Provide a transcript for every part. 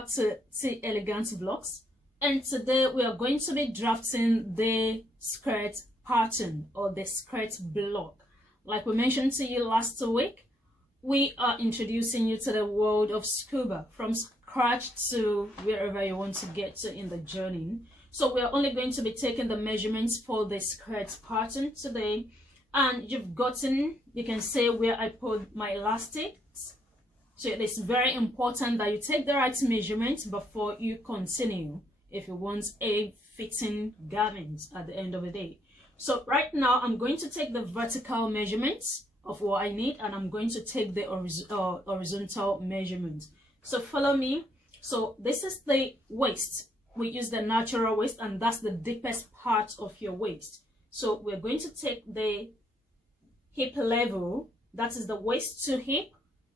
back to T Elegant Vlogs, and today we are going to be drafting the skirt pattern or the skirt block. Like we mentioned to you last week, we are introducing you to the world of scuba from scratch to wherever you want to get to in the journey. So we are only going to be taking the measurements for the skirt pattern today, and you've gotten, you can say, where I put my elastic. So it is very important that you take the right measurement before you continue if you want a fitting garment at the end of the day. So right now I'm going to take the vertical measurements of what I need, and I'm going to take the horizontal measurement. So follow me. So this is the waist. We use the natural waist, and that's the deepest part of your waist. So we're going to take the hip level, that is the waist to hip.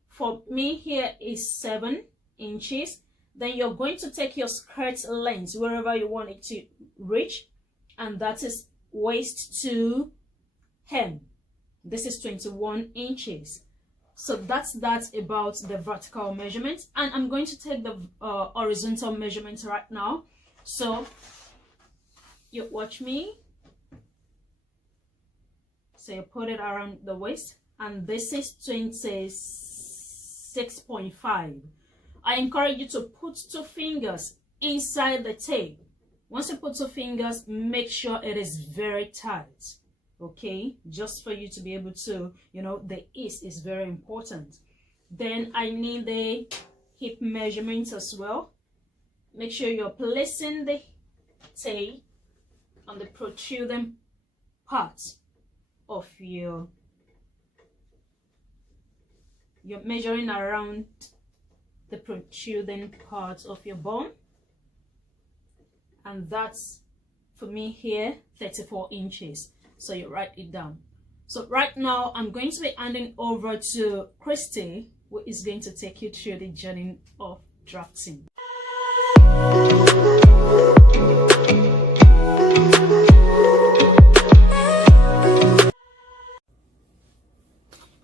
For me here is 7 inches. Then you're going to take your skirt length wherever you want it to reach, and that is waist to hem. This is 21 inches. So that's about the vertical measurement, and I'm going to take the horizontal measurement right now. So you watch me. So you put it around the waist, and this is 26.5. I encourage you to put 2 fingers inside the tape. Once you put 2 fingers, make sure it is very tight, okay? Just for you to be able to, you know, the ease is very important. Then I need the hip measurements as well. Make sure you're placing the tape on the protruding part of you're measuring around the protruding part of your bone, and that's for me here 34 inches. So you write it down. So right now I'm going to be handing over to Christy, who is going to take you through the journey of drafting.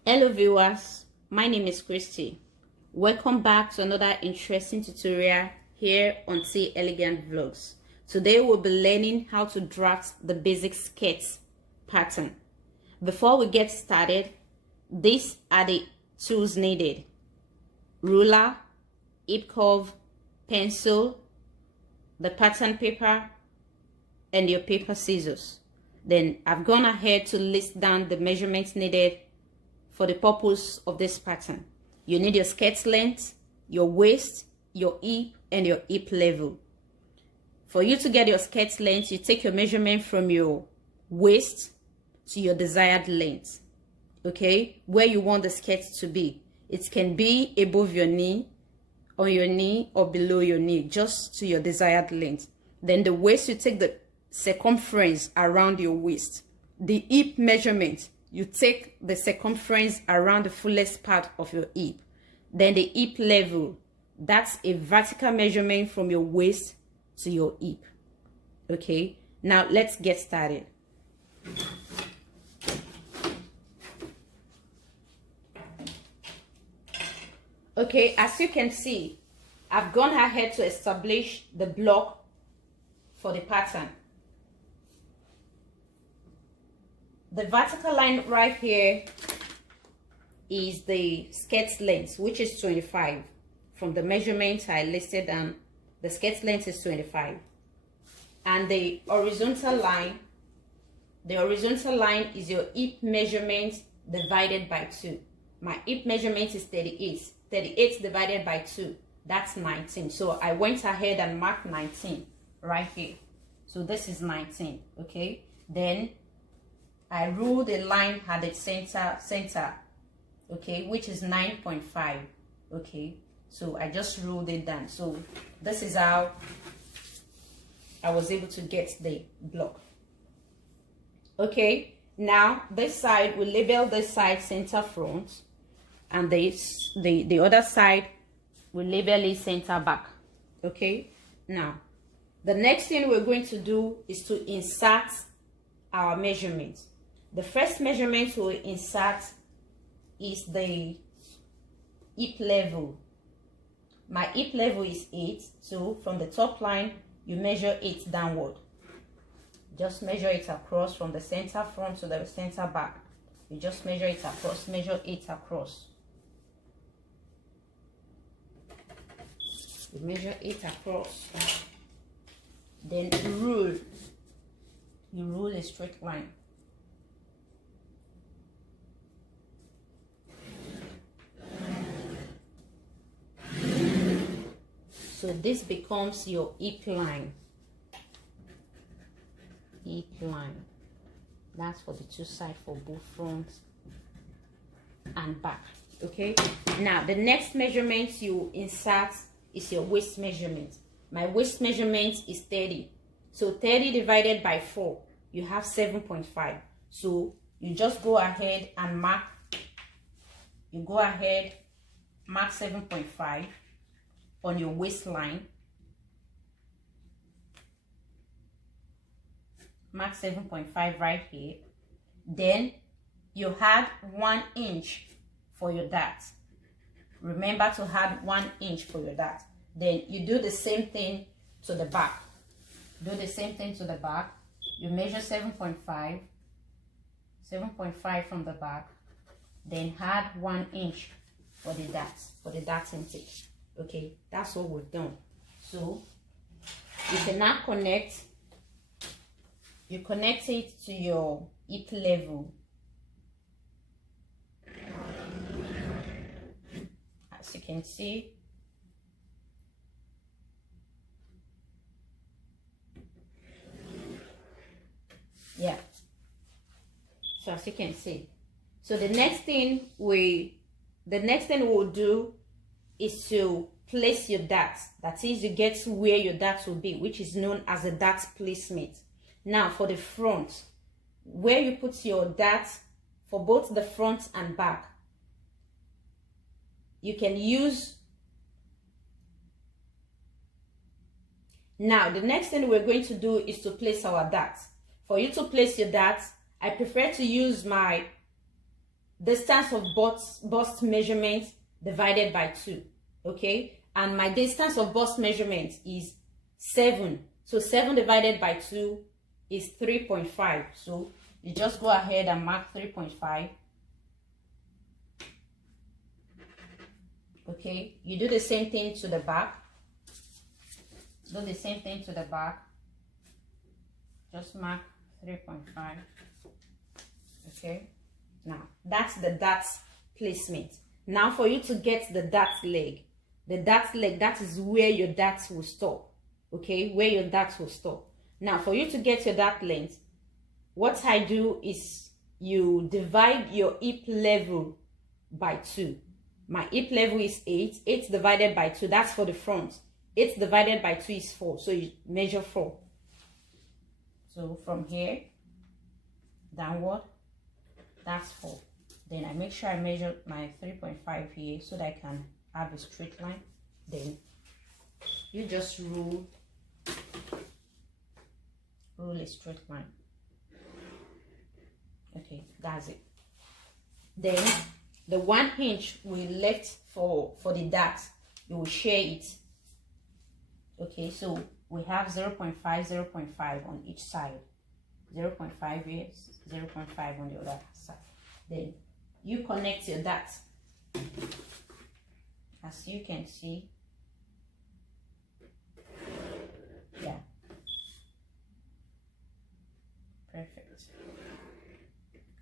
Hello viewers, my name is Christy. Welcome back to another interesting tutorial here on T Elegant Vlogs. Today we'll be learning how to draft the basic skirt pattern. Before we get started, these are the tools needed: ruler, hip curve, pencil, the pattern paper, and your paper scissors. Then I've gone ahead to list down the measurements needed for the purpose of this pattern. You need your skirt length, your waist, your hip, and your hip level. For you to get your skirt length, you take your measurement from your waist to your desired length, okay, where you want the skirt to be. It can be above your knee, on your knee, or below your knee, just to your desired length. Then the waist, you take the circumference around your waist. The hip measurement, you take the circumference around the fullest part of your hip. Then the hip level, that's a vertical measurement from your waist to your hip. Okay, now let's get started. Okay, as you can see, I've gone ahead to establish the block for the pattern. The vertical line right here is the skirt length, which is 25. From the measurement I listed down, the skirt length is 25. And the horizontal line is your hip measurement divided by 2. My hip measurement is 38. 38 divided by 2, that's 19. So I went ahead and marked 19 right here. So this is 19, okay? Then I ruled a line at the center, okay, which is 9.5, okay? So I just ruled it down. So this is how I was able to get the block. Okay, now this side, we label this side center front, and the other side, we label it center back, okay? Now, the next thing we're going to do is to insert our measurements. The first measurement we'll insert is the hip level, my hip level is 8, so from the top line you measure 8 downward. Just measure it across from the center front to the center back. You just measure it across, measure 8 across. You measure 8 across. Then rule. You rule a straight line. So this becomes your hip line. Hip line. That's for the two sides, for both front and back. Okay. Now the next measurement you insert is your waist measurement. My waist measurement is 30. So 30 divided by 4, you have 7.5. So you just go ahead and mark. You go ahead, mark 7.5 on your waistline. Mark 7.5 right here. Then you add 1 inch for your dart. Remember to add 1 inch for your dart. Then you do the same thing to the back. Do the same thing to the back. You measure 7.5 from the back. Then add 1 inch for the dart intake. Okay, that's what we've done. So you can now connect. You connect it to your hip level. As you can see, yeah. So as you can see, so the next thing we'll do is to place your darts. That is, you get to where your darts will be, which is known as a dart placement. Now for the front, where you put your darts for both the front and back, you can use. Now the next thing we're going to do is to place our darts. For you to place your darts, I prefer to use my distance of bust measurement divided by 2. Okay, and my distance of bust measurement is 7. So 7 divided by 2 is 3.5. So you just go ahead and mark 3.5. Okay, you do the same thing to the back. Do the same thing to the back. Just mark 3.5. Okay, now that's the dart placement. Now for you to get the dart leg, that is where your darts will stop. Okay, where your darts will stop. Now for you to get your dart length, what I do is you divide your hip level by 2. My hip level is 8. 8 divided by 2, that's for the front. 8 divided by 2 is 4. So you measure 4. So from here downward, that's 4. Then I make sure I measure my 3.5 here so that I can have a straight line. Then you just rule a straight line. Okay, that's it. Then the 1 inch we left for the dart, you will share it. Okay, so we have 0.5, 0.5 on each side. 0.5 here, 0.5 on the other side. Then you connect your dart. As you can see, yeah, perfect.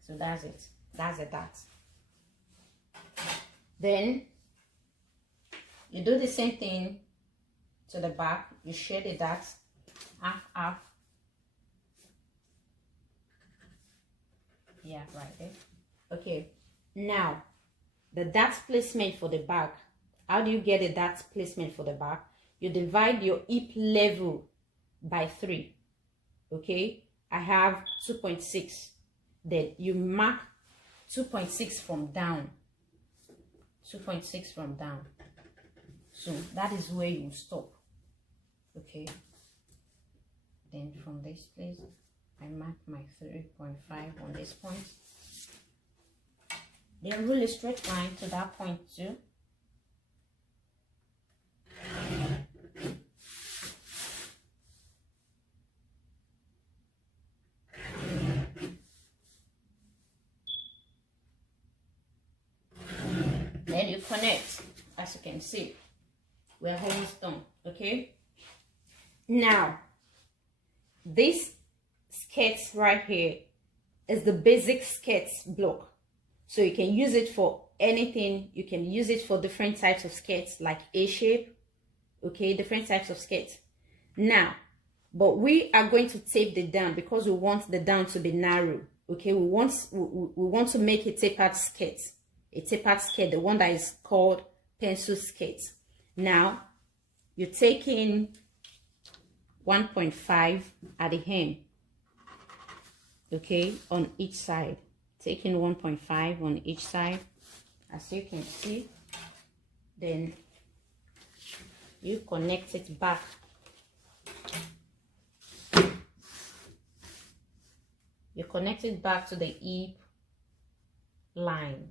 So that's it. That's the dart. Then you do the same thing to the back. You share the dart half. Yeah, right there. Okay, now the dart placement for the back. How do you get a dart placement for the back? You divide your hip level by 3. Okay, I have 2.6. Then you mark 2.6 from down. 2.6 from down. So that is where you stop. Okay, then from this place I mark my 3.5 on this point. Then rule a straight line to that point too. connect. As you can see, we're almost done. Okay, now this skirt right here is the basic skirt block, so you can use it for anything. You can use it for different types of skirts, like A shape. Okay, different types of skirts. Now, but we are going to tape the down because we want the down to be narrow. Okay, we want to make a tapered skirt, the one that is called pencil skirt. Now you're taking 1.5 at the hem, okay, on each side, taking 1.5 on each side, as you can see. Then you connect it back. You connect it back to the hip line.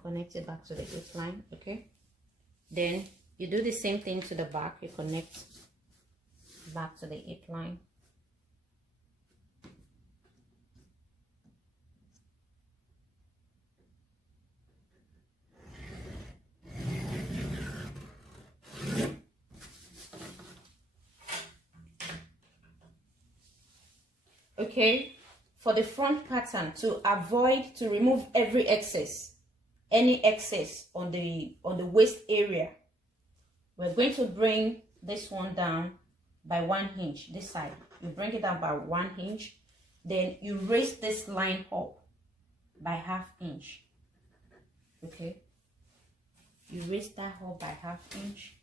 Connect it back to the hip line, okay? Then you do the same thing to the back. You connect back to the hip line. Okay, for the front pattern, to remove every excess, any excess on the waist area, we're going to bring this one down by 1 inch. This side, you bring it down by 1 inch. Then you raise this line up by ½ inch. Okay, you raise that up by ½ inch.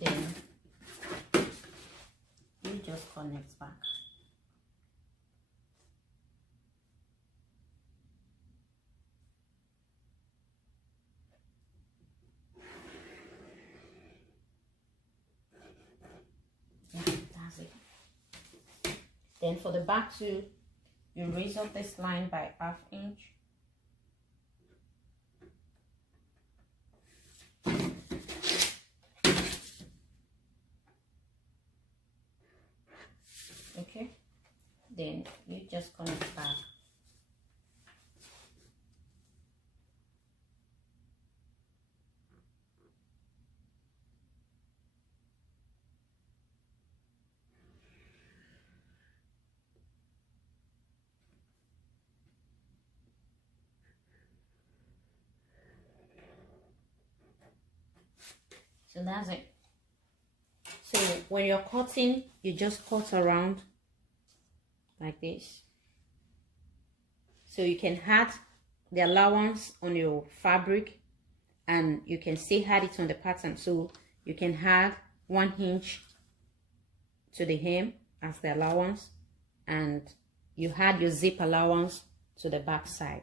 Then you just connect back. That's it. Then for the back too, you raise up this line by ½ inch. Okay, then you just connect back. So that's it. So when you're cutting, you just cut around like this. So you can add the allowance on your fabric, and you can still add it on the pattern. So you can add 1 inch to the hem as the allowance, and you add your zip allowance to the back side.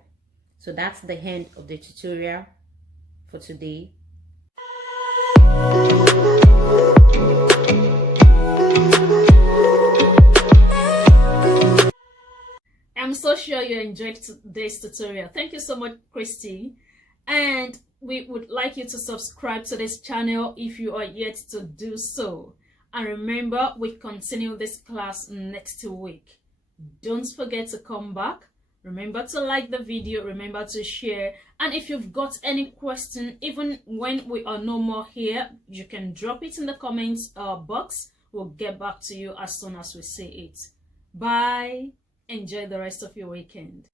So that's the end of the tutorial for today. I'm so sure you enjoyed today's tutorial. Thank you so much, Christy. And we would like you to subscribe to this channel if you are yet to do so. And remember, we continue this class next week. Don't forget to come back. Remember to like the video. Remember to share. And if you've got any question, even when we are no more here, you can drop it in the comments box. We'll get back to you as soon as we see it. Bye. Enjoy the rest of your weekend.